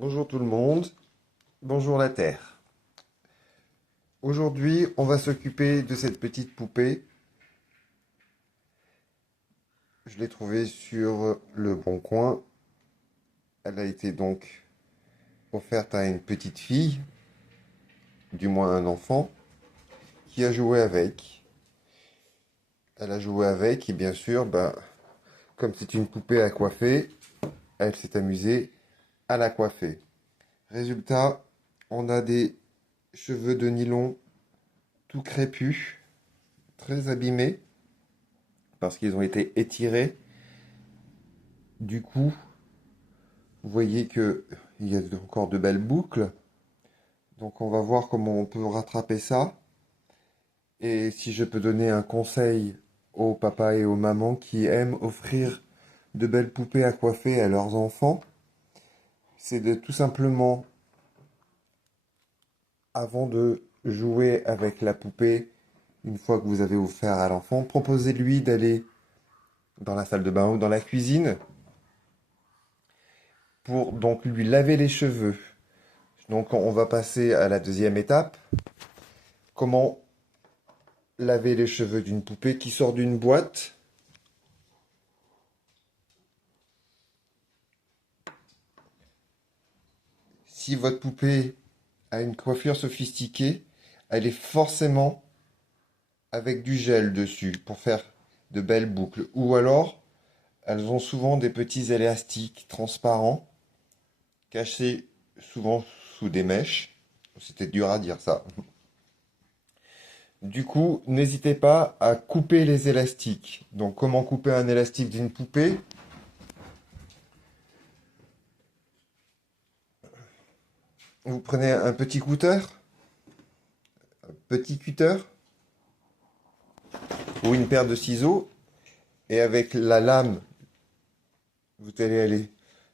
Bonjour tout le monde, bonjour la Terre. Aujourd'hui, on va s'occuper de cette petite poupée. Je l'ai trouvée sur le Bon Coin. Elle a été donc offerte à une petite fille, du moins un enfant, qui a joué avec. Elle a joué avec et bien sûr, comme c'est une poupée à coiffer, elle s'est amusée à la coiffer. Résultat, on a des cheveux de nylon tout crépus, très abîmés, parce qu'ils ont été étirés. Du coup, vous voyez que il y a encore de belles boucles. Donc on va voir comment on peut rattraper ça. Et si je peux donner un conseil aux papas et aux mamans qui aiment offrir de belles poupées à coiffer à leurs enfants, c'est de tout simplement, avant de jouer avec la poupée, une fois que vous avez offert à l'enfant, proposez-lui d'aller dans la salle de bain ou dans la cuisine pour donc lui laver les cheveux. Donc on va passer à la deuxième étape. Comment laver les cheveux d'une poupée qui sort d'une boîte. Si votre poupée a une coiffure sophistiquée, elle est forcément avec du gel dessus pour faire de belles boucles. Ou alors, elles ont souvent des petits élastiques transparents cachés souvent sous des mèches. C'était dur à dire ça. Du coup, n'hésitez pas à couper les élastiques. Donc, comment couper un élastique d'une poupée? Vous prenez un petit cutter ou une paire de ciseaux et avec la lame, vous allez aller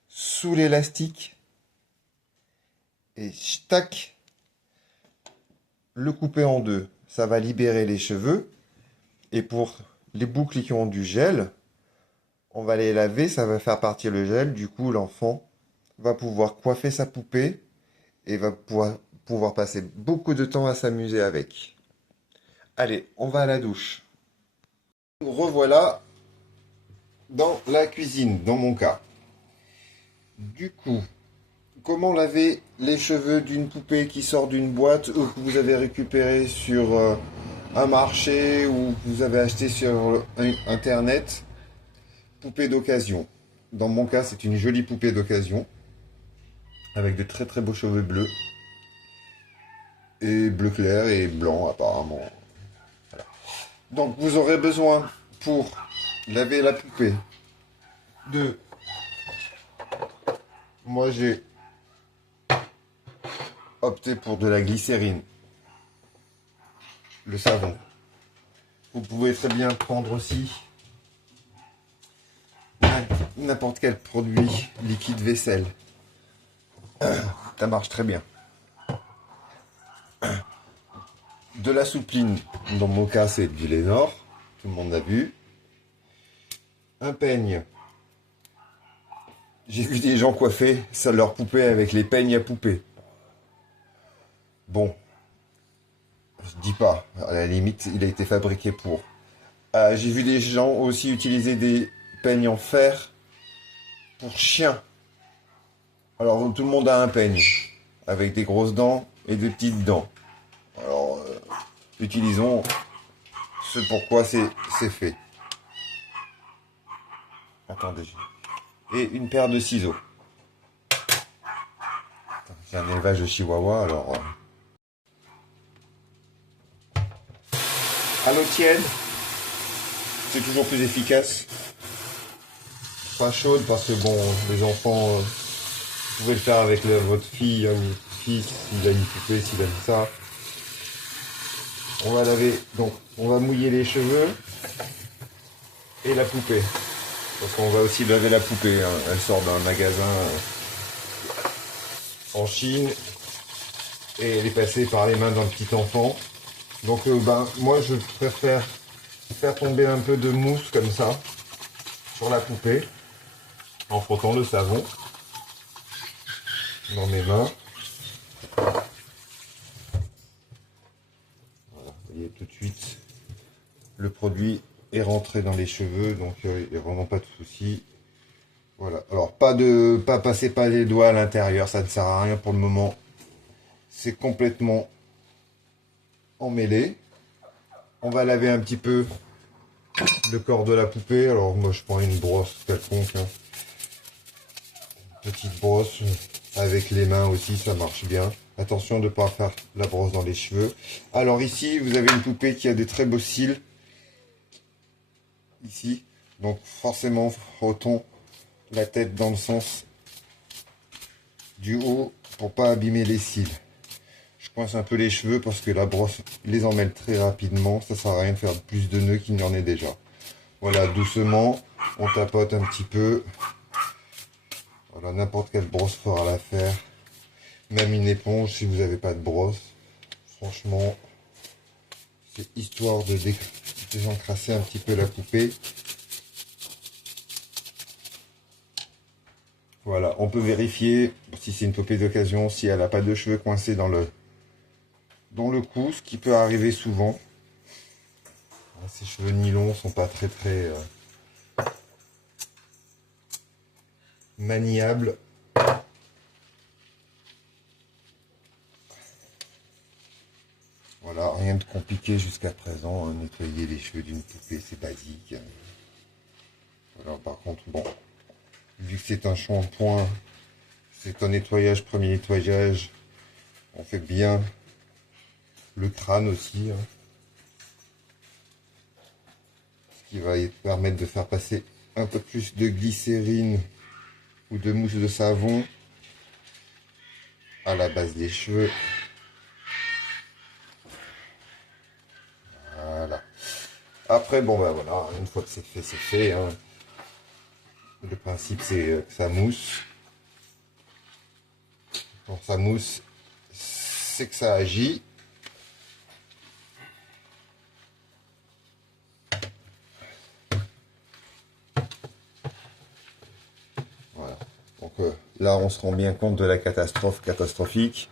sous l'élastique et tac, le couper en deux. Ça va libérer les cheveux et pour les boucles qui ont du gel, on va les laver, ça va faire partir le gel. Du coup, l'enfant va pouvoir coiffer sa poupée et va pouvoir passer beaucoup de temps à s'amuser avec. Allez, on va à la douche. Nous revoilà dans la cuisine, dans mon cas. Du coup, comment laver les cheveux d'une poupée qui sort d'une boîte ou que vous avez récupéré sur un marché ou que vous avez acheté sur internet? Poupée d'occasion. Dans mon cas, c'est une jolie poupée d'occasion avec de très très beaux cheveux bleus et bleu clair et blanc apparemment. Donc vous aurez besoin pour laver la poupée de... Moi j'ai opté pour de la glycérine, le savon. Vous pouvez très bien prendre aussi n'importe quel produit liquide vaisselle. Ça marche très bien. De la soupline, dans mon cas c'est du Lénor, tout le monde l'a vu. Un peigne. J'ai vu des gens coiffer leur poupée avec les peignes à poupée. Bon, je dis pas, à la limite il a été fabriqué pour. J'ai vu des gens aussi utiliser des peignes en fer pour chiens. Alors tout le monde a un peigne avec des grosses dents et des petites dents. Alors utilisons ce pourquoi c'est fait. Attendez. Et une paire de ciseaux. C'est un élevage de chihuahua alors. À l'eau tiède, c'est toujours plus efficace. Pas chaude parce que bon, les enfants, vous pouvez le faire avec votre fille ou votre fils s'il a une poupée, s'il aime ça. On va laver, donc on va mouiller les cheveux et la poupée. Parce qu'on va aussi laver la poupée, hein. Elle sort d'un magasin en Chine et elle est passée par les mains d'un petit enfant. Donc moi je préfère faire tomber un peu de mousse comme ça sur la poupée en frottant le savon. dans mes mains. Voilà, vous voyez tout de suite, le produit est rentré dans les cheveux, donc il n'y a vraiment pas de souci. Voilà, alors pas passer pas les doigts à l'intérieur, ça ne sert à rien pour le moment. C'est complètement emmêlé. On va laver un petit peu le corps de la poupée. Alors moi je prends une brosse quelconque, hein. Petite brosse avec les mains aussi, ça marche bien. Attention de ne pas faire la brosse dans les cheveux. Alors ici vous avez une poupée qui a des très beaux cils. Ici, donc forcément frottons la tête dans le sens du haut pour pas abîmer les cils. Je coince un peu les cheveux parce que la brosse les emmêle très rapidement. Ça sert à rien de faire plus de nœuds qu'il n'y en ait déjà. Voilà, doucement, on tapote un petit peu. Voilà, n'importe quelle brosse fera l'affaire. Même une éponge si vous n'avez pas de brosse. Franchement, c'est histoire de désencrasser un petit peu la poupée. Voilà, on peut vérifier si c'est une poupée d'occasion, si elle n'a pas de cheveux coincés dans le cou, ce qui peut arriver souvent. Ces cheveux de nylon sont pas très maniables. Voilà, rien de compliqué jusqu'à présent, hein. Nettoyer les cheveux d'une poupée, c'est basique. Voilà, par contre, bon, vu que c'est un shampoing, c'est un nettoyage, premier nettoyage, on fait bien le crâne aussi, hein. Ce qui va permettre de faire passer un peu plus de glycérine ou de mousse de savon à la base des cheveux. Voilà. Après, bon ben voilà, une fois que c'est fait, hein. Le principe c'est que ça mousse. Quand ça mousse, c'est que ça agit. Voilà. Donc là, on se rend bien compte de la catastrophe catastrophique.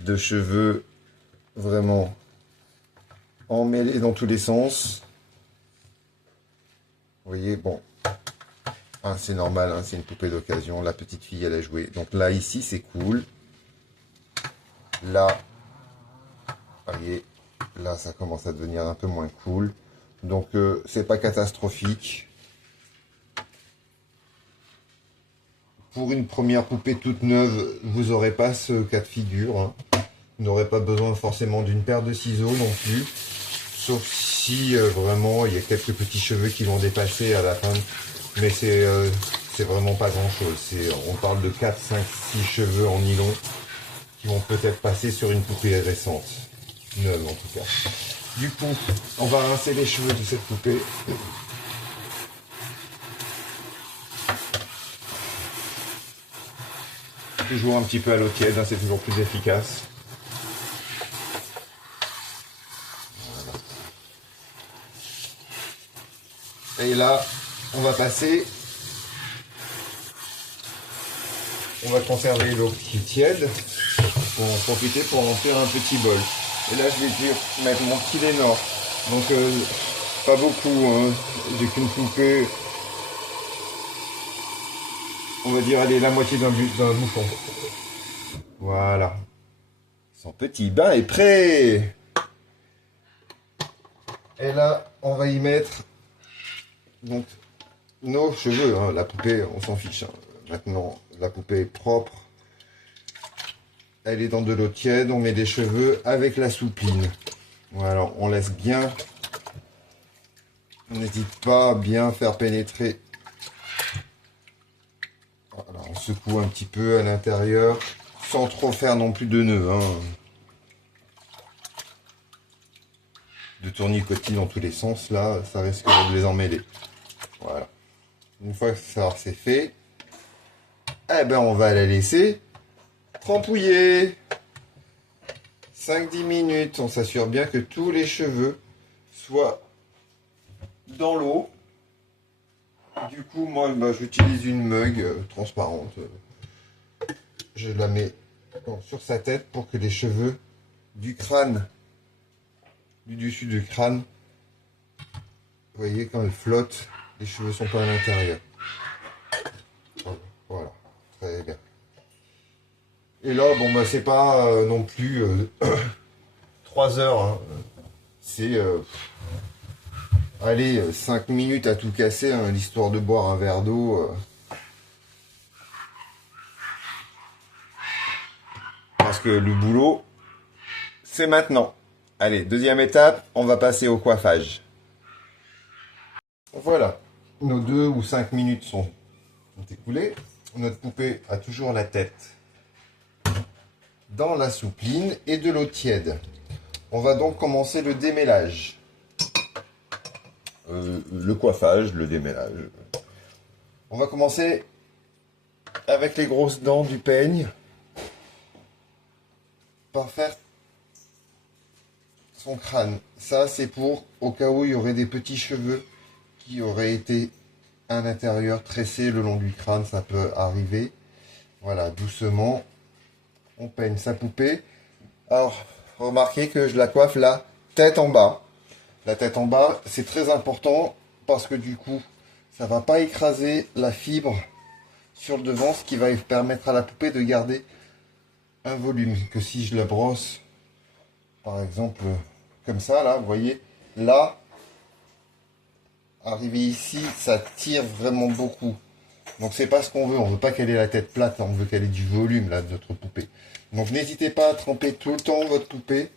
De cheveux vraiment emmêlés dans tous les sens. Vous voyez, bon, hein, c'est normal, hein, c'est une poupée d'occasion. La petite fille, elle a joué. Donc là, ici, c'est cool. Là, vous voyez, là, ça commence à devenir un peu moins cool. Donc, c'est pas catastrophique. Pour une première poupée toute neuve, vous n'aurez pas ce cas de figure, hein. Vous n'aurez pas besoin forcément d'une paire de ciseaux non plus. Sauf si vraiment il y a quelques petits cheveux qui vont dépasser à la fin. Mais c'est vraiment pas grand chose. On parle de 4, 5, 6 cheveux en nylon qui vont peut-être passer sur une poupée récente. Neuve en tout cas. Du coup, on va rincer les cheveux de cette poupée. Toujours un petit peu à l'eau tiède, hein, c'est toujours plus efficace. Et là, on va passer, on va conserver l'eau qui est tiède pour en profiter pour remplir un petit bol. Et là, je vais mettre mon petit Lénore. Donc, pas beaucoup, hein. J'ai qu'une poupée. On va dire, allez, la moitié d'un bouchon. Voilà. Son petit bain est prêt. Et là, on va y mettre donc nos cheveux, hein. La poupée, on s'en fiche, hein. Maintenant, la poupée est propre. Elle est dans de l'eau tiède. On met des cheveux avec la soupline. Voilà, on laisse bien. On n'hésite pas à bien faire pénétrer. Voilà, on secoue un petit peu à l'intérieur, sans trop faire non plus de nœuds, hein. De tournicotis dans tous les sens, là, ça risque de les emmêler. Voilà. Une fois que ça c'est fait, eh ben on va la laisser trempouiller. 5-10 minutes, on s'assure bien que tous les cheveux soient dans l'eau. Du coup, moi, j'utilise une mug transparente. je la mets sur sa tête pour que les cheveux du crâne, du dessus du crâne, vous voyez, quand elle flotte, les cheveux sont pas à l'intérieur. Voilà, très bien. Et là, bon, bah, c'est pas non plus 3 heures. Hein. C'est, allez, 5 minutes à tout casser, hein, l'histoire de boire un verre d'eau. Parce que le boulot, c'est maintenant. Allez, deuxième étape, on va passer au coiffage. Voilà, nos 2 ou 5 minutes sont écoulées. Notre poupée a toujours la tête dans la soupline et de l'eau tiède. On va donc commencer le démêlage. Le coiffage, le démêlage. On va commencer avec les grosses dents du peigne par faire son crâne. Ça, c'est pour au cas où il y aurait des petits cheveux qui auraient été à l'intérieur tressés le long du crâne. Ça peut arriver. Voilà, doucement, on peigne sa poupée. Alors, remarquez que je la coiffe la tête en bas. La tête en bas, c'est très important parce que du coup, ça va pas écraser la fibre sur le devant, ce qui va permettre à la poupée de garder un volume. Que si je la brosse, par exemple, comme ça, là, vous voyez, là, arrivé ici, ça tire vraiment beaucoup. Donc c'est pas ce qu'on veut, on veut pas qu'elle ait la tête plate, on veut qu'elle ait du volume, là, de notre poupée. Donc n'hésitez pas à tremper tout le temps votre poupée.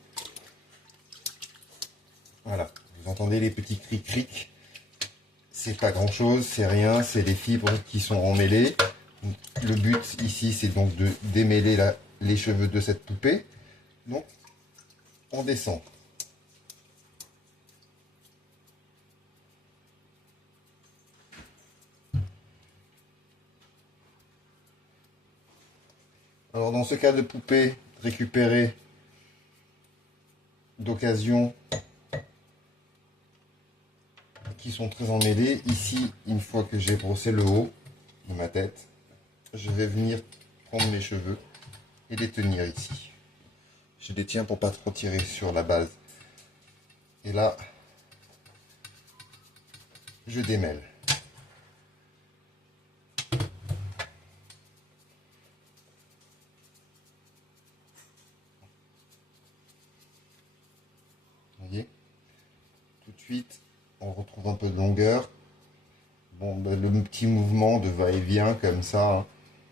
Voilà, vous entendez les petits cric-cric. C'est pas grand chose, c'est rien, c'est les fibres qui sont emmêlées. Le but ici, c'est donc de démêler les cheveux de cette poupée. Donc, on descend. Alors, dans ce cas de poupée récupérée d'occasion, qui sont très emmêlées, ici, une fois que j'ai brossé le haut de ma tête, je vais venir prendre mes cheveux et les tenir ici. Je les tiens pour pas trop tirer sur la base. Et là, je démêle. Vous voyez? Tout de suite, on retrouve un peu de longueur. Bon, ben, le petit mouvement de va-et-vient comme ça, hein,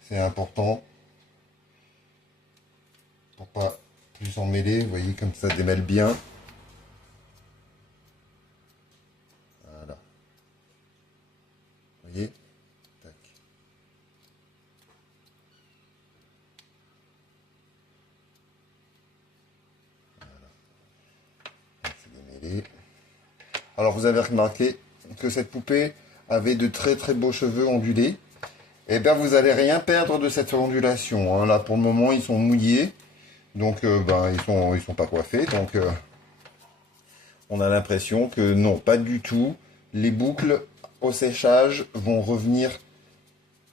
c'est important pour pas plus emmêler. Vous voyez comme ça démêle bien. Voilà. Vous voyez? Tac. C'est démêlé. Alors vous avez remarqué que cette poupée avait de très très beaux cheveux ondulés. Et bien vous n'allez rien perdre de cette ondulation. Hein. Là pour le moment ils sont mouillés. Donc ben, ils sont pas coiffés. Donc on a l'impression que non, pas du tout. Les boucles au séchage vont revenir,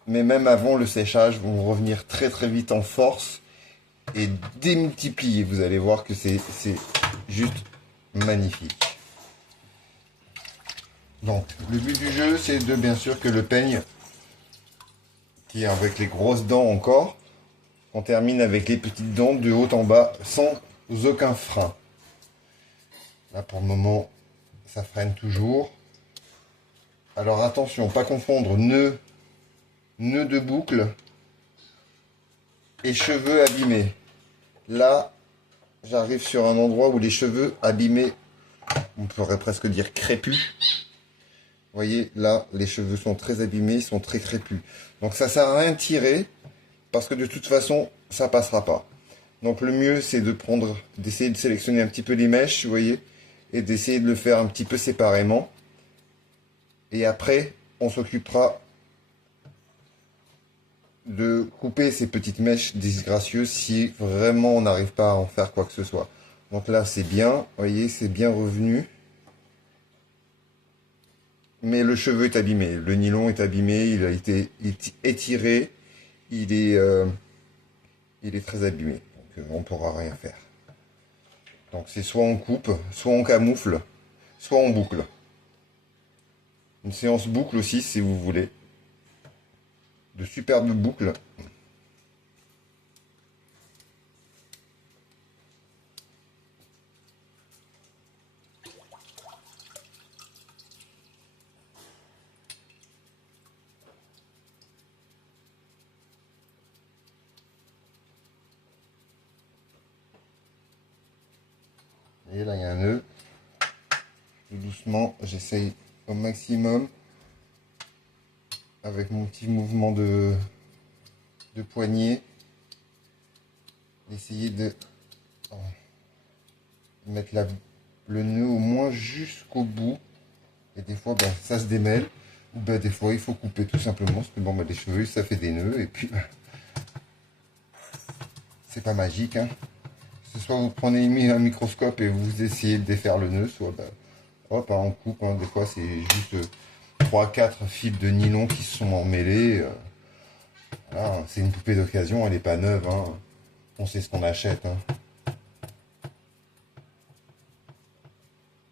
mais même avant le séchage, vont revenir très très vite en force et démultiplier. Vous allez voir que c'est juste magnifique. Donc le but du jeu, c'est de bien sûr que le peigne, qui est avec les grosses dents encore, on termine avec les petites dents de haut en bas sans aucun frein. Là pour le moment, ça freine toujours. Alors attention, pas confondre nœud de boucle et cheveux abîmés. Là, j'arrive sur un endroit où les cheveux abîmés, on pourrait presque dire crépus. Vous voyez, là, les cheveux sont très abîmés, ils sont très crépus. Donc ça sert à rien de tirer, parce que de toute façon, ça passera pas. Donc le mieux, c'est d'essayer de sélectionner un petit peu les mèches, vous voyez, et d'essayer de le faire un petit peu séparément. Et après, on s'occupera de couper ces petites mèches disgracieuses si vraiment on n'arrive pas à en faire quoi que ce soit. Donc là, c'est bien, vous voyez, c'est bien revenu. Mais le cheveu est abîmé, le nylon est abîmé, il a été étiré, il est il est très abîmé. Donc on ne pourra rien faire. Donc c'est soit on coupe, soit on camoufle, soit on boucle. Une séance boucle aussi si vous voulez. De superbes boucles. Et là il y a un nœud. Tout doucement, j'essaye au maximum avec mon petit mouvement de poignet d'essayer de mettre le nœud au moins jusqu'au bout. Et des fois ça se démêle, ou des fois il faut couper tout simplement parce que les cheveux ça fait des nœuds et puis c'est pas magique, hein. Soit vous prenez un microscope et vous essayez de défaire le nœud, soit hop, on coupe, hein. Des fois c'est juste 3-4 fils de nylon qui se sont emmêlés. Voilà, c'est une poupée d'occasion, elle n'est pas neuve, hein. On sait ce qu'on achète, hein.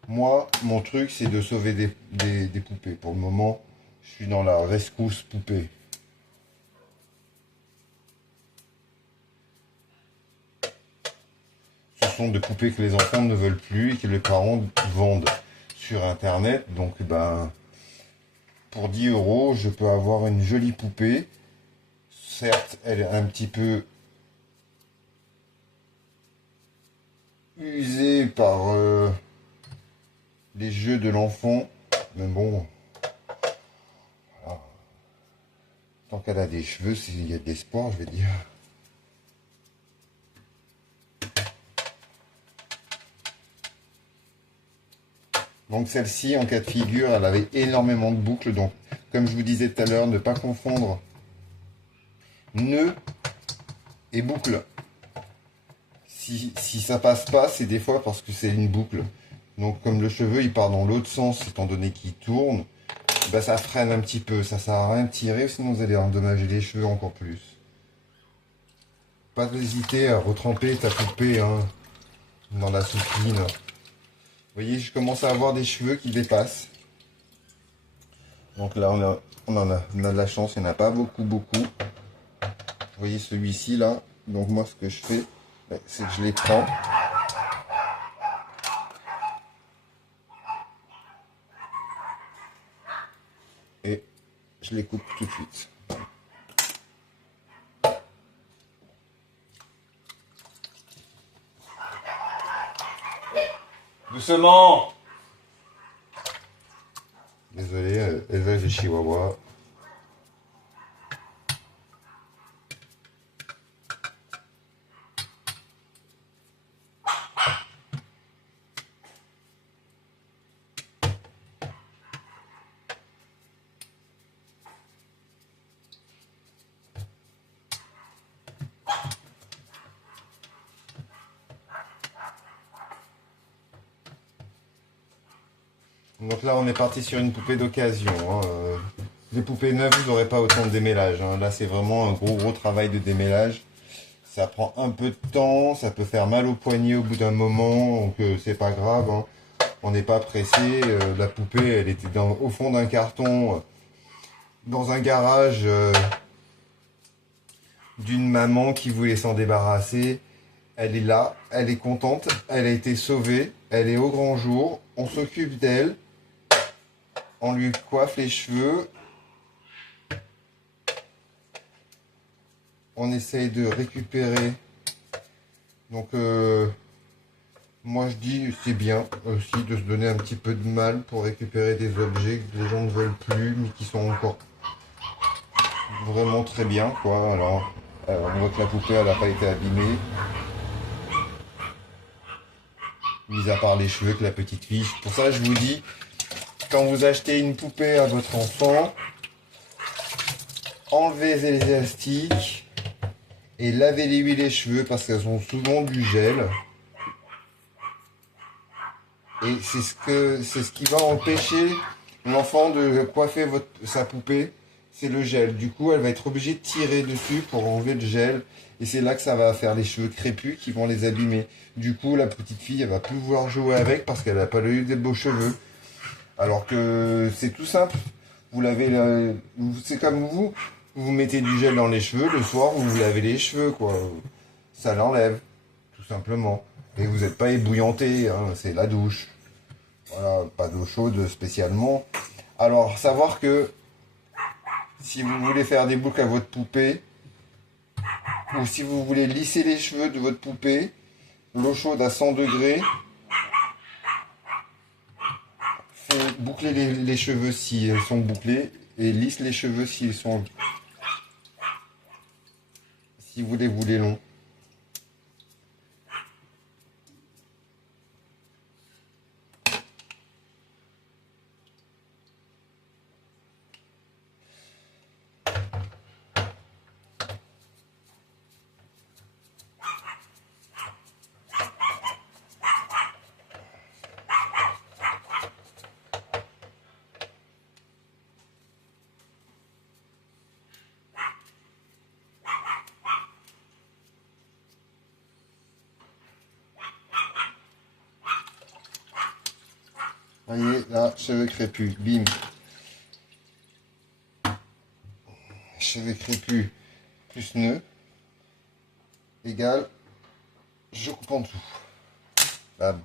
Moi, mon truc, c'est de sauver des poupées. Pour le moment, je suis dans la rescousse poupée. Ce sont des poupées que les enfants ne veulent plus et que les parents vendent sur Internet. Donc, pour 10 €, je peux avoir une jolie poupée. Certes, elle est un petit peu usée par les jeux de l'enfant. Mais bon, voilà. Tant qu'elle a des cheveux, il y a de l'espoir, je vais dire. Donc celle-ci, en cas de figure, elle avait énormément de boucles. Donc, comme je vous disais tout à l'heure, ne pas confondre nœud et boucle. Si ça passe pas, c'est des fois parce que c'est une boucle. Donc comme le cheveu il part dans l'autre sens, étant donné qu'il tourne, ça freine un petit peu. Ça sert à rien de tirer, sinon vous allez endommager les cheveux encore plus. Pas hésiter à retremper ta poupée, hein, dans la soutine. Vous voyez, je commence à avoir des cheveux qui dépassent. Donc là, on a de la chance, il n'y en a pas beaucoup. Vous voyez celui-ci là. Donc moi, ce que je fais, c'est que je les prends. Et je les coupe tout de suite. Doucement! Désolé, élevage de chihuahua. Donc là, on est parti sur une poupée d'occasion, hein. Les poupées neuves, vous n'aurez pas autant de démêlage, hein. Là, c'est vraiment un gros travail de démêlage. Ça prend un peu de temps, ça peut faire mal au poignet au bout d'un moment, donc c'est pas grave, hein. On n'est pas pressé. La poupée, elle était au fond d'un carton, dans un garage d'une maman qui voulait s'en débarrasser. Elle est là, elle est contente, elle a été sauvée, elle est au grand jour, on s'occupe d'elle. On lui coiffe les cheveux. On essaye de récupérer. Donc, moi je dis c'est bien aussi de se donner un petit peu de mal pour récupérer des objets que les gens ne veulent plus, mais qui sont encore vraiment très bien, quoi. Alors, on voit que la poupée, elle n'a pas été abîmée. Mis à part les cheveux que la petite fille. Pour ça, je vous dis, quand vous achetez une poupée à votre enfant, enlevez les élastiques et lavez-lui les cheveux parce qu'elles ont souvent du gel. Et c'est ce qui va empêcher l'enfant de coiffer sa poupée. c'est le gel. Du coup, elle va être obligée de tirer dessus pour enlever le gel. Et c'est là que ça va faire les cheveux crépus qui vont les abîmer. Du coup, la petite fille, elle va plus vouloir jouer avec parce qu'elle n'a pas eu des beaux cheveux. Alors que c'est tout simple. Vous lavez, c'est comme vous mettez du gel dans les cheveux, le soir, vous vous lavez les cheveux, quoi. Ça l'enlève, tout simplement. Et vous n'êtes pas ébouillanté, hein, c'est la douche. Voilà, pas d'eau chaude spécialement. Alors, savoir que si vous voulez faire des boucles à votre poupée, ou si vous voulez lisser les cheveux de votre poupée, l'eau chaude à 100 degrés, faut boucler les cheveux si elles sont bouclées, et lisse les cheveux si vous les voulez longs. Voyez, là, cheveux crépus, bim. Cheveux crépus plus nœud égale, je coupe en dessous. Bam.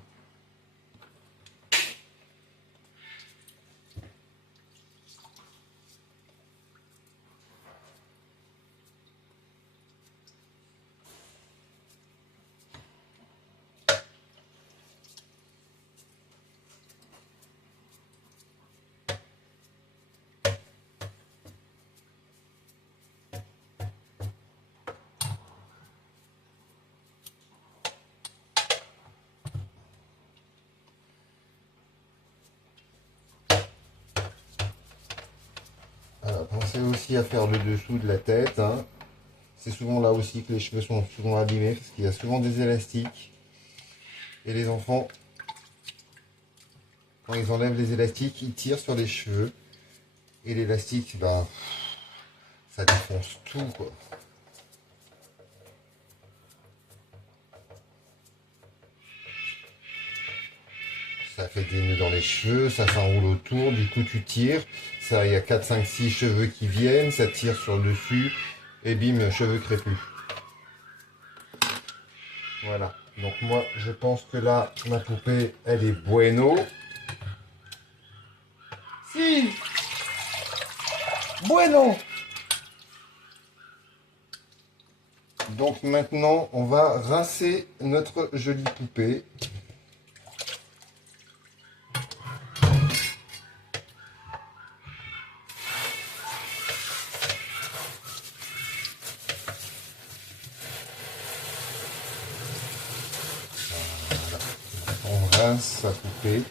Alors, pensez aussi à faire le dessous de la tête, hein. C'est souvent là aussi que les cheveux sont souvent abîmés parce qu'il y a souvent des élastiques. Et les enfants, quand ils enlèvent les élastiques, ils tirent sur les cheveux. Et l'élastique, bah, ça défonce tout, quoi. Ça fait des nœuds dans les cheveux, ça s'enroule autour, du coup tu tires. Ça, il y a 4, 5, 6 cheveux qui viennent, ça tire sur le dessus. Et bim, cheveux crépus. Voilà. Donc moi, je pense que là, ma poupée, elle est bueno. Si! Bueno! Donc maintenant, on va rincer notre jolie poupée. On rince sa poupée.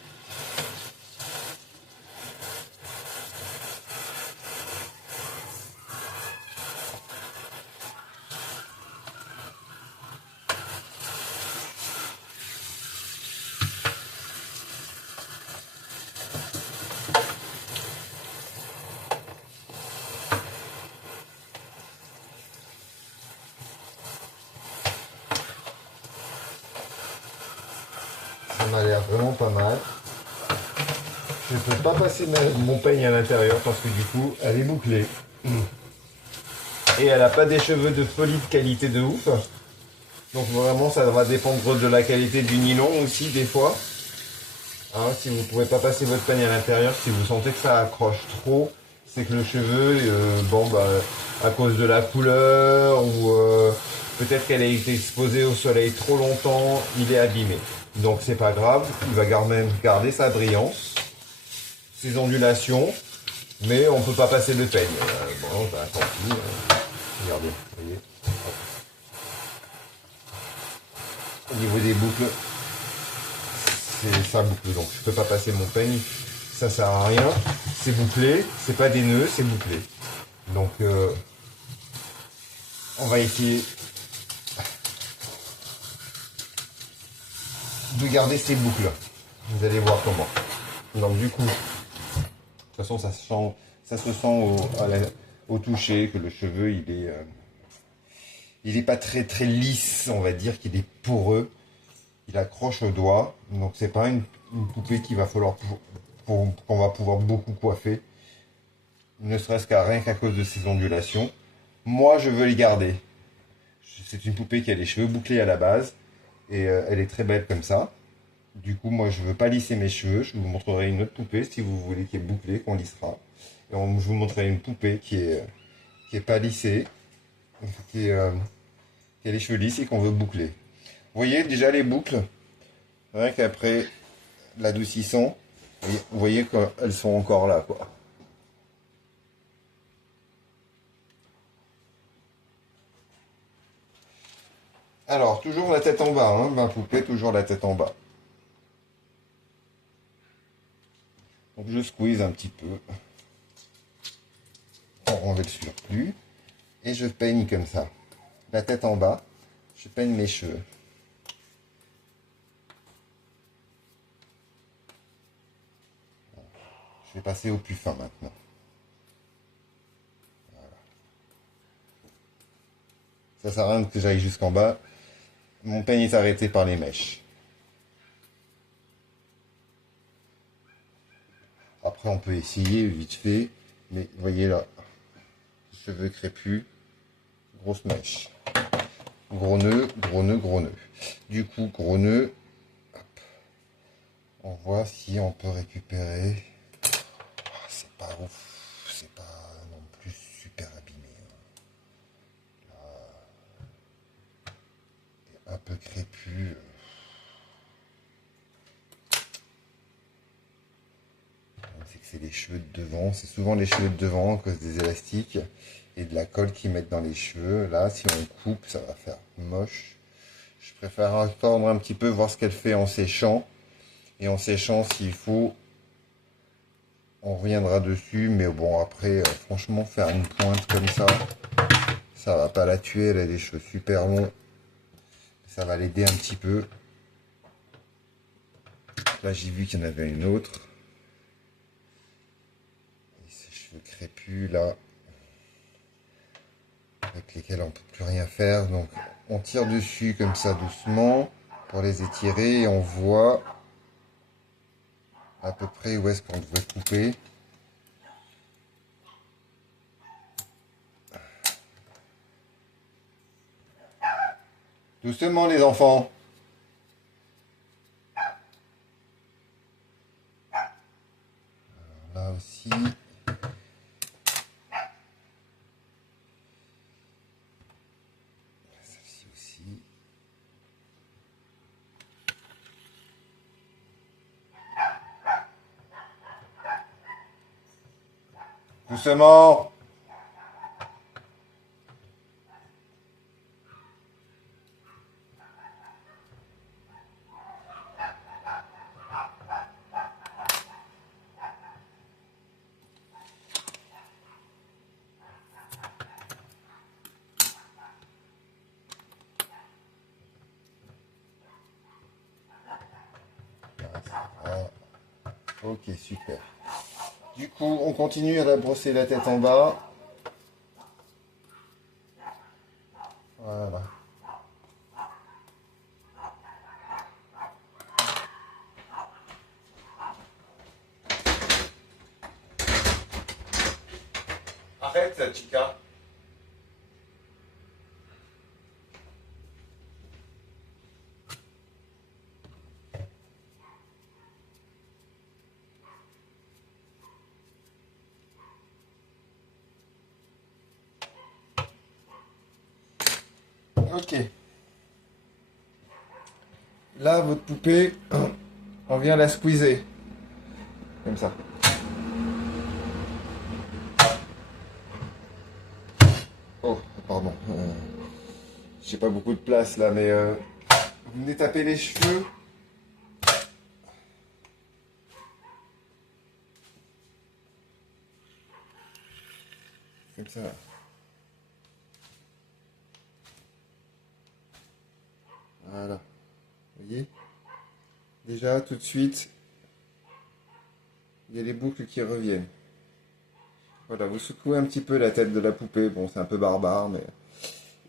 Ça m'a l'air vraiment pas mal. Je ne peux pas passer mon peigne à l'intérieur parce que du coup, elle est bouclée. Et elle n'a pas des cheveux de folie de qualité de ouf. Donc vraiment, ça va dépendre de la qualité du nylon aussi des fois. Hein, si vous ne pouvez pas passer votre peigne à l'intérieur, si vous sentez que ça accroche trop, c'est que le cheveu, bon, bah, à cause de la couleur ou peut-être qu'elle a été exposée au soleil trop longtemps, il est abîmé. Donc c'est pas grave, il va même garder sa brillance, ses ondulations, mais on peut pas passer le peigne. Bon, bah, tant pis. Regardez, vous voyez. Au niveau des boucles, c'est ça boucle, donc je peux pas passer mon peigne, ça sert à rien. C'est bouclé, c'est pas des nœuds, c'est bouclé. Donc on va essayer de garder ces boucles. Vous allez voir comment. Donc du coup, de toute façon ça se sent au toucher, que le cheveu il est pas très très lisse, on va dire qu'il est poreux. Il accroche au doigt, donc c'est pas une poupée qu'il va falloir qu'on va pouvoir beaucoup coiffer, ne serait-ce qu'à rien qu'à cause de ses ondulations. Moi, je veux les garder. C'est une poupée qui a les cheveux bouclés à la base et elle est très belle comme ça. Du coup, moi, je veux pas lisser mes cheveux. Je vous montrerai une autre poupée si vous voulez qui est bouclée, qu'on lissera. Et je vous montrerai une poupée qui est pas lissée, qui, est, euh, qui a les cheveux lisses et qu'on veut boucler. Vous voyez déjà les boucles, rien qu'après l'adoucissant, vous voyez qu'elles sont encore là, quoi. Alors, toujours la tête en bas, hein, ma poupée, toujours la tête en bas. Donc je squeeze un petit peu pour enlever le surplus. Et je peigne comme ça. La tête en bas, je peigne mes cheveux. Je vais passer au plus fin maintenant. Ça sert à rien que j'aille jusqu'en bas. Mon peigne est arrêté par les mèches. Après, on peut essayer vite fait. Mais vous voyez là, cheveux crépus, grosse mèche. Gros nœud, gros nœud, gros nœud. Du coup, gros nœud. On voit si on peut récupérer. C'est pas ouf. C'est pas non plus super abîmé. Un peu crépus. C'est que c'est les cheveux de devant. C'est souvent les cheveux de devant à cause des élastiques et de la colle qu'ils mettent dans les cheveux. Là, si on coupe, ça va faire moche. Je préfère attendre un petit peu, voir ce qu'elle fait en séchant. Et en séchant, s'il faut, on reviendra dessus. Mais bon, après, franchement, faire une pointe comme ça va pas la tuer. Elle a des cheveux super longs. Ça va l'aider un petit peu. Là, j'ai vu qu'il y en avait une autre. Et ces cheveux crépus, là, avec lesquels on ne peut plus rien faire. Donc, on tire dessus comme ça, doucement, pour les étirer. Et on voit à peu près où est-ce qu'on devrait couper. Doucement, les enfants. Là aussi. Celle-ci aussi. Doucement. Ah, ok, super. Du coup, on continue à la brosser la tête en bas. Voilà. Arrête, Chica. Ok. Là, votre poupée, on vient la squeezer. Comme ça. Oh, pardon. J'ai pas beaucoup de place là, mais vous venez taper les cheveux. Comme ça. Voilà. Vous voyez? Déjà, tout de suite, il y a les boucles qui reviennent. Voilà, vous secouez un petit peu la tête de la poupée. Bon, c'est un peu barbare, mais...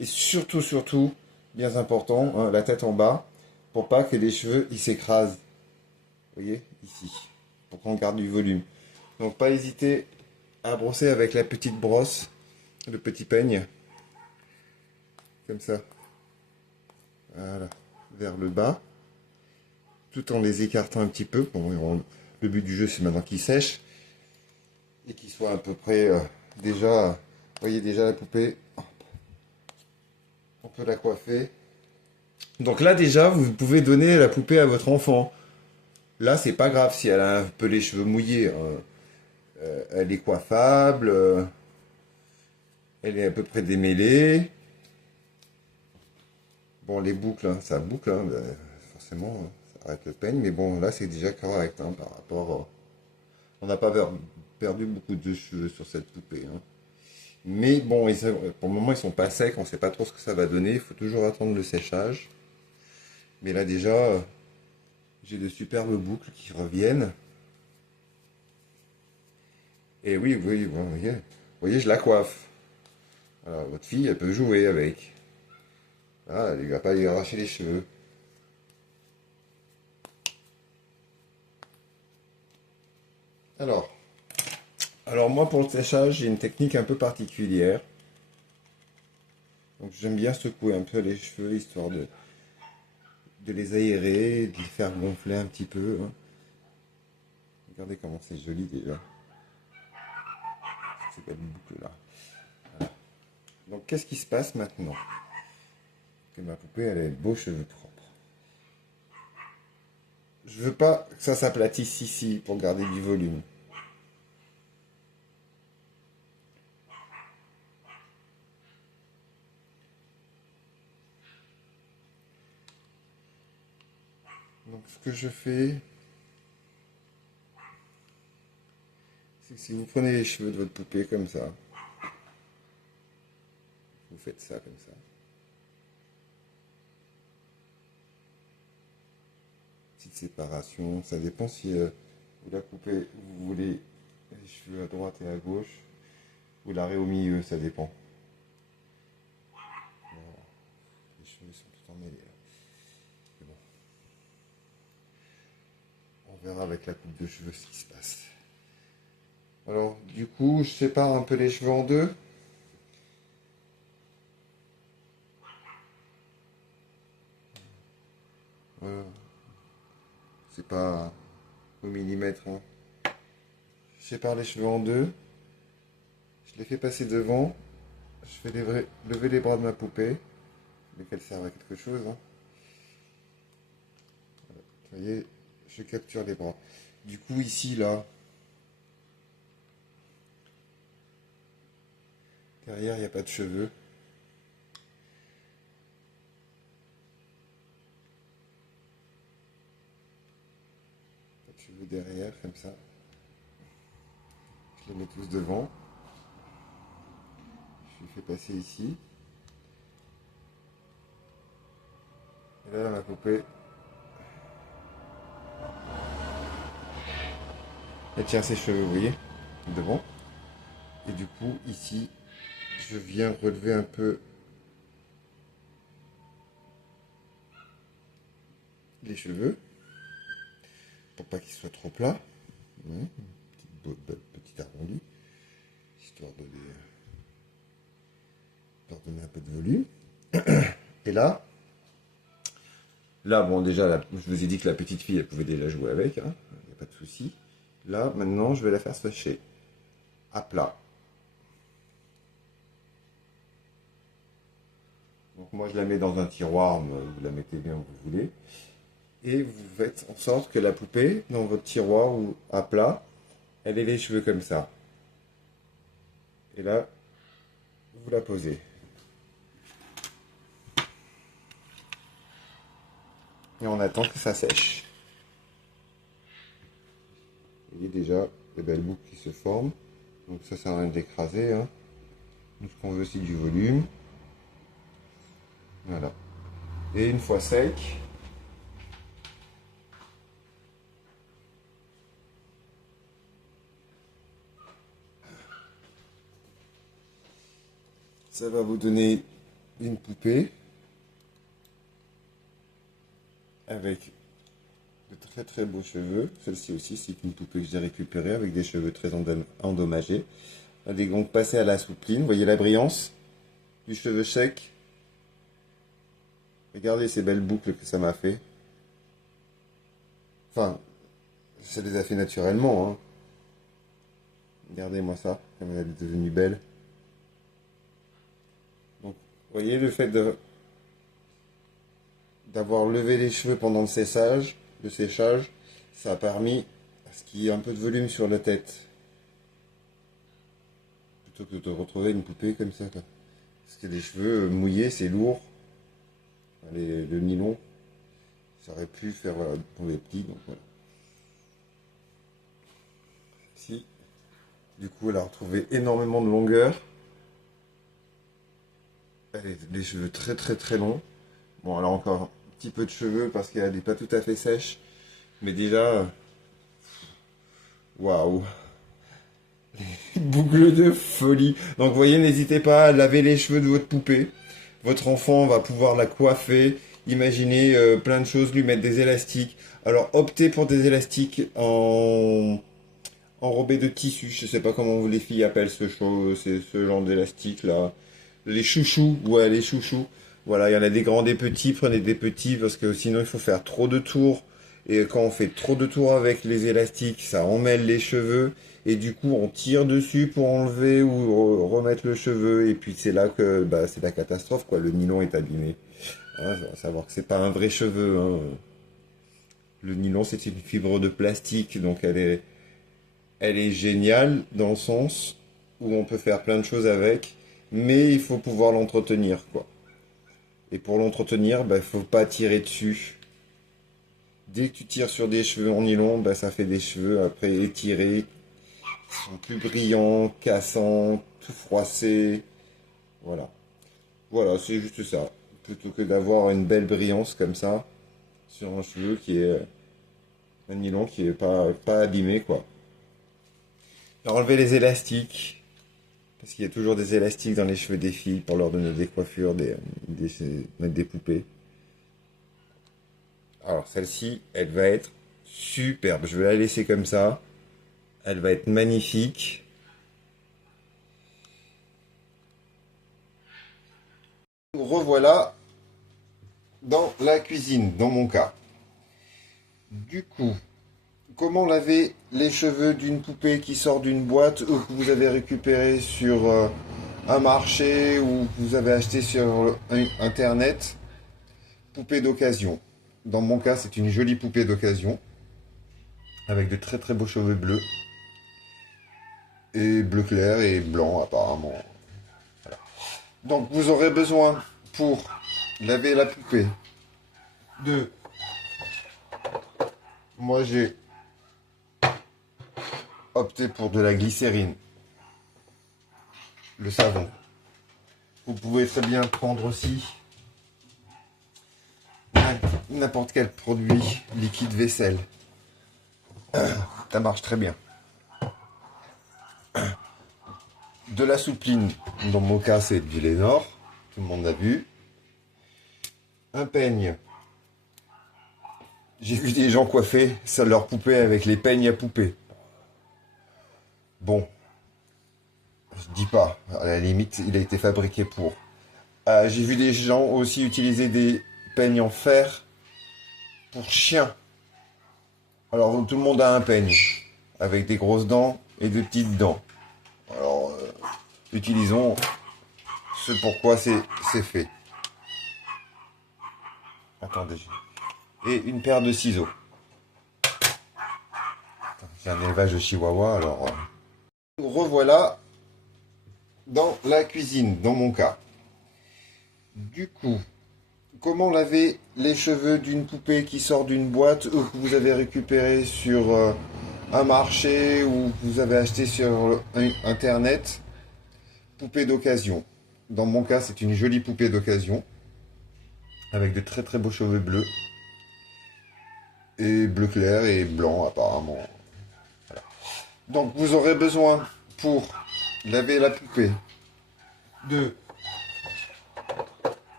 Et surtout, bien important, hein, la tête en bas, pour pas que les cheveux, ils s'écrasent. Vous voyez, ici. Pour qu'on garde du volume. Donc, pas hésiter à brosser avec la petite brosse, le petit peigne. Comme ça. Voilà. Vers le bas. Tout en les écartant un petit peu. Bon, le but du jeu, c'est maintenant qu'ils sèchent. Et qu'ils soient à peu près déjà... Vous voyez déjà la poupée. On peut la coiffer. Donc là, déjà, vous pouvez donner la poupée à votre enfant. Là, c'est pas grave si elle a un peu les cheveux mouillés, hein. Elle est coiffable. Elle est à peu près démêlée. Bon, les boucles, hein, ça boucle, hein, forcément, hein, ça arrête le peigne. Mais bon, là, c'est déjà correct, hein, par rapport. On n'a pas perdu beaucoup de cheveux sur cette poupée, hein. Mais bon, pour le moment, ils sont pas secs. On sait pas trop ce que ça va donner. Il faut toujours attendre le séchage. Mais là, déjà, j'ai de superbes boucles qui reviennent. Et oui, oui, bon, vous voyez, je la coiffe. Alors, votre fille, elle peut jouer avec. Ah, elle ne va pas lui arracher les cheveux. Alors, alors moi, pour le séchage, j'ai une technique un peu particulière. Donc, j'aime bien secouer un peu les cheveux, histoire de les aérer, de les faire gonfler un petit peu, hein. Regardez comment c'est joli déjà. Ces belles boucles-là. Voilà. Donc, qu'est-ce qui se passe maintenant? Que ma poupée, elle a de beaux cheveux propres. Je veux pas que ça s'aplatisse ici pour garder du volume. Donc, ce que je fais, c'est que si vous prenez les cheveux de votre poupée comme ça, vous faites ça comme ça. Petite séparation, ça dépend si vous la coupez, vous voulez les cheveux à droite et à gauche, ou l'arrêt au milieu, ça dépend. Voilà. Les cheveux sont tout emmêlés là. C'est bon. On verra avec la coupe de cheveux ce qui se passe. Alors, du coup, je sépare un peu les cheveux en deux. Voilà. C'est pas au millimètre, hein. Je sépare les cheveux en deux. Je les fais passer devant. Je fais lever les bras de ma poupée. Mais qu'elle serve à quelque chose, hein. Vous voyez, je capture les bras. Du coup, ici, là, derrière, il n'y a pas de cheveux. Pas de cheveux derrière, comme ça. Je les mets tous devant. Je les fais passer ici. Et là, ma poupée, elle tient ses cheveux, vous voyez, devant. Et du coup, ici, je viens relever un peu les cheveux pour pas qu'ils soient trop plats. Ouais, petit arrondi, histoire de leur donner un peu de volume. Et là, bon, déjà, je vous ai dit que la petite fille, elle pouvait déjà jouer avec, hein, il n'y a pas de souci. Là, maintenant, je vais la faire sécher à plat. Donc moi, je la mets dans un tiroir, mais vous la mettez bien où vous voulez. Et vous faites en sorte que la poupée, dans votre tiroir ou à plat, elle ait les cheveux comme ça. Et là, vous la posez. Et on attend que ça sèche. Vous voyez déjà les belles boucles qui se forment. Donc ça sert à rien d'écraser, hein. Donc ce qu'on veut, c'est du volume. Voilà. Et une fois sec, Ça va vous donner une poupée avec de très très beaux cheveux. Celle-ci aussi, c'est une poupée que j'ai récupérée avec des cheveux très endommagés. Elle est donc passée à la soupline. Vous voyez la brillance du cheveu sec. Regardez ces belles boucles que ça m'a fait. Enfin, ça les a fait naturellement, hein. Regardez-moi ça, comme elle est devenue belle. Donc, vous voyez le fait d'avoir levé les cheveux pendant le séchage, ça a permis à ce qu'il y ait un peu de volume sur la tête. Plutôt que de te retrouver une poupée comme ça, quoi. Parce que les cheveux mouillés, c'est lourd. Le nylon, ça aurait pu faire pour les petits, donc voilà. Si, du coup, elle a retrouvé énormément de longueur. Elle a les cheveux très très très longs. Bon, elle a encore un petit peu de cheveux parce qu'elle n'est pas tout à fait sèche. Mais déjà, waouh! Boucle de folie. Donc, vous voyez, n'hésitez pas à laver les cheveux de votre poupée. Votre enfant va pouvoir la coiffer. Imaginez plein de choses, lui mettre des élastiques. Alors, optez pour des élastiques enrobés de tissu. Je sais pas comment vous les filles appellent ce genre d'élastique là. Les chouchous, ouais, les chouchous. Voilà, il y en a des grands, des petits. Prenez des petits parce que sinon il faut faire trop de tours. Et quand on fait trop de tours avec les élastiques, ça emmêle les cheveux. Et du coup, on tire dessus pour enlever ou remettre le cheveu. Et puis c'est là que bah, c'est la catastrophe, quoi. Le nylon est abîmé. Hein, faut savoir que c'est pas un vrai cheveu, hein. Le nylon, c'est une fibre de plastique, donc elle est géniale dans le sens où on peut faire plein de choses avec, mais il faut pouvoir l'entretenir, quoi. Et pour l'entretenir, bah, il faut pas tirer dessus. Dès que tu tires sur des cheveux en nylon, bah, ça fait des cheveux après étirés, qui sont plus brillants, cassants, tout froissés. Voilà. Voilà, c'est juste ça. Plutôt que d'avoir une belle brillance comme ça sur un cheveu qui est un nylon qui est pas abîmé, quoi. Alors, enlever les élastiques. Parce qu'il y a toujours des élastiques dans les cheveux des filles pour leur donner des coiffures, mettre des poupées. Alors celle-ci, elle va être superbe. Je vais la laisser comme ça. Elle va être magnifique. Nous revoilà dans la cuisine, dans mon cas. Du coup, comment laver les cheveux d'une poupée qui sort d'une boîte ou que vous avez récupéré sur un marché ou que vous avez acheté sur internet? Poupée d'occasion. Dans mon cas, c'est une jolie poupée d'occasion avec de très très beaux cheveux bleus et bleu clair et blanc apparemment. Voilà. Donc vous aurez besoin pour laver la poupée de... Moi j'ai opté pour de la glycérine, le savon. Vous pouvez très bien prendre aussi n'importe quel produit liquide vaisselle. Ça marche très bien. De la soupline, dans mon cas c'est du Lénore, tout le monde l'a vu. Un peigne. J'ai vu des gens coiffer leur poupée avec les peignes à poupée. Bon, je dis pas, à la limite il a été fabriqué pour. J'ai vu des gens aussi utiliser des peignes en fer pour chiens. Alors tout le monde a un peigne avec des grosses dents et des petites dents. Alors utilisons ce pourquoi c'est fait. Attendez. Et une paire de ciseaux. J'ai un élevage de chihuahua, alors... Revoilà dans la cuisine, dans mon cas. Du coup, comment laver les cheveux d'une poupée qui sort d'une boîte ou que vous avez récupéré sur un marché ou que vous avez acheté sur internet? Poupée d'occasion. Dans mon cas, c'est une jolie poupée d'occasion avec de très très beaux cheveux bleus et bleu clair et blanc apparemment. Voilà. Donc vous aurez besoin pour laver la poupée de...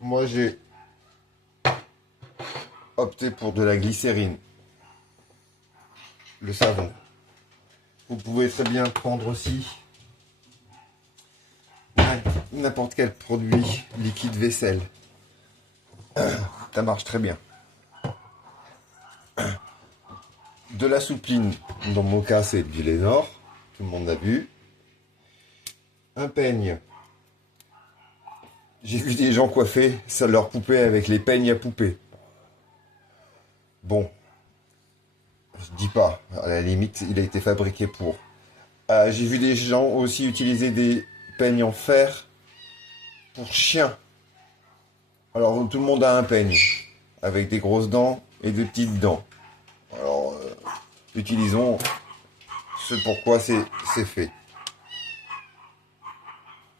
Moi, j'ai opté pour de la glycérine, le savon. Vous pouvez très bien prendre aussi n'importe quel produit liquide vaisselle. Ça marche très bien. De la soupline, dans mon cas, c'est du Lénore. Tout le monde l'a vu. Un peigne. J'ai vu des gens coiffer leur poupée avec les peignes à poupée. Bon, je dis pas. À la limite, il a été fabriqué pour. J'ai vu des gens aussi utiliser des peignes en fer pour chiens. Alors, tout le monde a un peigne avec des grosses dents et des petites dents. Alors, utilisons ce pourquoi c'est fait.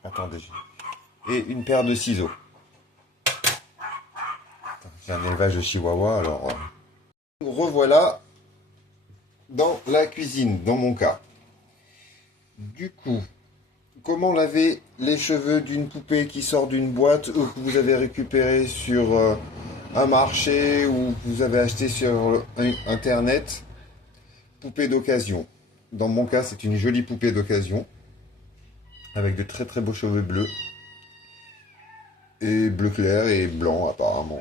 Attendez. Et une paire de ciseaux. C'est un élevage de chihuahua, alors... Revoilà dans la cuisine, dans mon cas. Du coup, comment laver les cheveux d'une poupée qui sort d'une boîte ou que vous avez récupéré sur un marché ou que vous avez acheté sur internet? Poupée d'occasion. Dans mon cas, c'est une jolie poupée d'occasion avec de très très beaux cheveux bleus et bleu clair et blanc apparemment.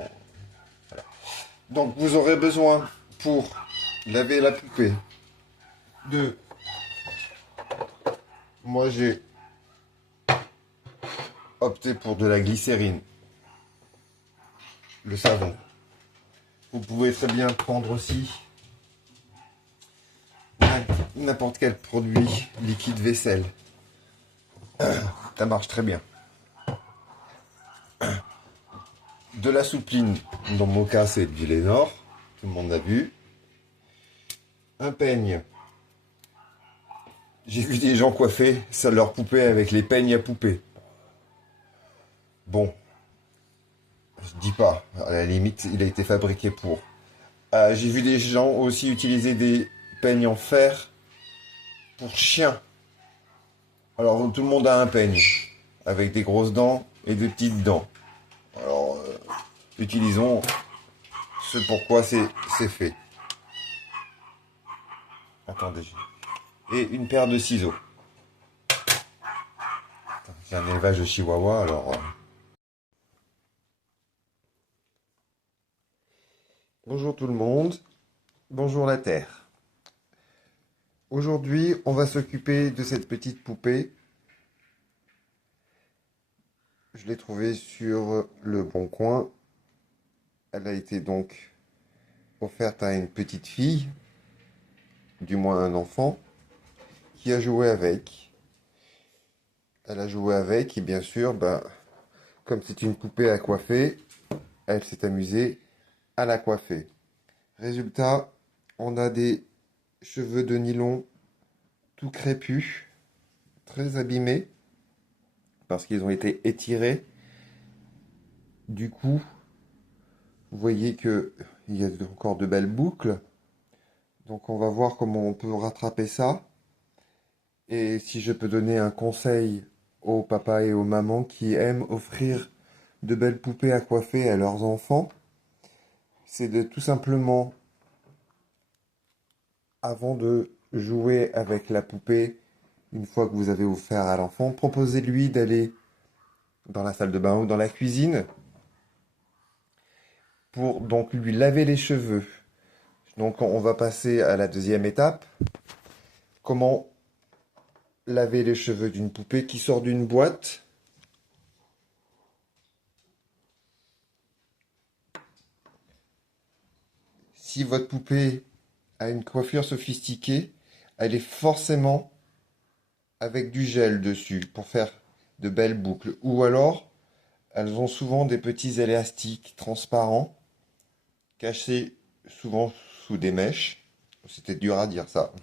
Donc vous aurez besoin pour laver la poupée de... Moi j'ai opté pour de la glycérine, le savon. Vous pouvez très bien prendre aussi n'importe quel produit liquide vaisselle. Ça marche très bien. De la soupline, dans mon cas c'est du Lénore, tout le monde l'a vu. Un peigne. J'ai vu des gens coiffer leur poupée avec les peignes à poupée. Bon, je dis pas. À la limite, il a été fabriqué pour. J'ai vu des gens aussi utiliser des peignes en fer pour chiens. Alors, tout le monde a un peigne avec des grosses dents et des petites dents. Alors, utilisons ce pourquoi c'est fait. Attendez. Et une paire de ciseaux. C'est un élevage de chihuahua, alors... Bonjour tout le monde. Bonjour la Terre. Aujourd'hui, on va s'occuper de cette petite poupée. Je l'ai trouvée sur Le Bon Coin. Elle a été donc offerte à une petite fille, du moins un enfant, qui a joué avec. Elle a joué avec et bien sûr, comme c'est une poupée à coiffer, elle s'est amusée à la coiffer. Résultat, on a des cheveux de nylon tout crépus, très abîmés, parce qu'ils ont été étirés. Du coup, vous voyez qu'il y a encore de belles boucles. Donc on va voir comment on peut rattraper ça. Et si je peux donner un conseil aux papas et aux mamans qui aiment offrir de belles poupées à coiffer à leurs enfants, c'est de tout simplement, avant de jouer avec la poupée, une fois que vous avez offert à l'enfant, proposez-lui d'aller dans la salle de bain ou dans la cuisine pour donc lui laver les cheveux. Donc on va passer à la deuxième étape. Comment laver les cheveux d'une poupée qui sort d'une boîte. Si votre poupée a une coiffure sophistiquée, elle est forcément avec du gel dessus pour faire de belles boucles. Ou alors, elles ont souvent des petits élastiques transparents cachés souvent sous des mèches. C'était dur à dire ça.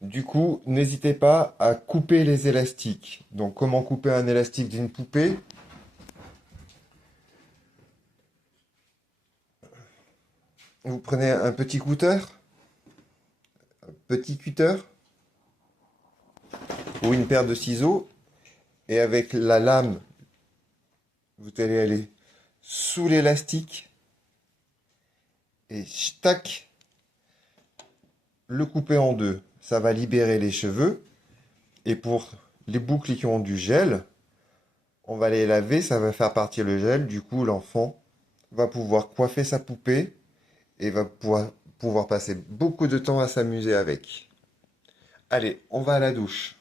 Du coup, n'hésitez pas à couper les élastiques. Donc, comment couper un élastique d'une poupée? Vous prenez un petit cutter ou une paire de ciseaux et avec la lame, vous allez aller sous l'élastique et tac, le couper en deux. Ça va libérer les cheveux. Et pour les boucles qui ont du gel, on va les laver, ça va faire partir le gel. Du coup, l'enfant va pouvoir coiffer sa poupée et va pouvoir passer beaucoup de temps à s'amuser avec. Allez, on va à la douche.